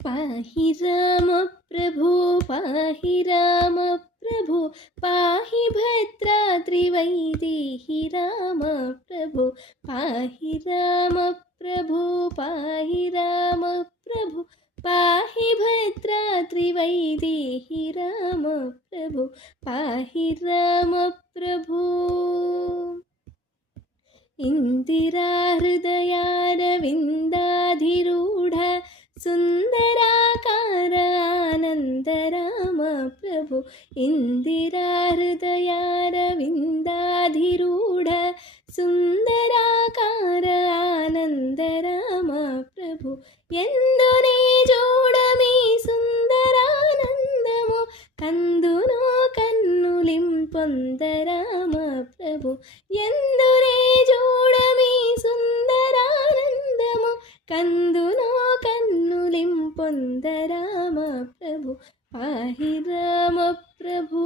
पाहि राम प्रभो पाहि राम प्रभो पाहि भद्राद्रिवैदेहि राम प्रभो पाहि राम प्रभो पाहि राम प्रभो पाहि भद्राद्रिवैदेहि राम प्रभो पाहि राम प्रभो इंदिरा हृदयारविन्दाधिरूढ सुन्दराकार आनन्द राम प्रभु इंदिरा हृदयारविन्दाधिरूढ सुन्दराकार आनन्द राम प्रभु ಎಂದುನೇ ಜೋಡಮಿ ಸುಂದರಾನಂದಮು ಕಂದುನೋ ಕನ್ನುಲಿಂಪೊಂದ ರಾಮ ಪ್ರಭು ಎಂದುನೇ ಜೋಡಮಿ ಸುಂದರಾನಂದಮು ಕಂದುನೋ ಕನ್ನುಲಿಂಪೊಂದ ರಾಮ ಪ್ರಭು ಪಾಹಿ ರಾಮ ಪ್ರಭು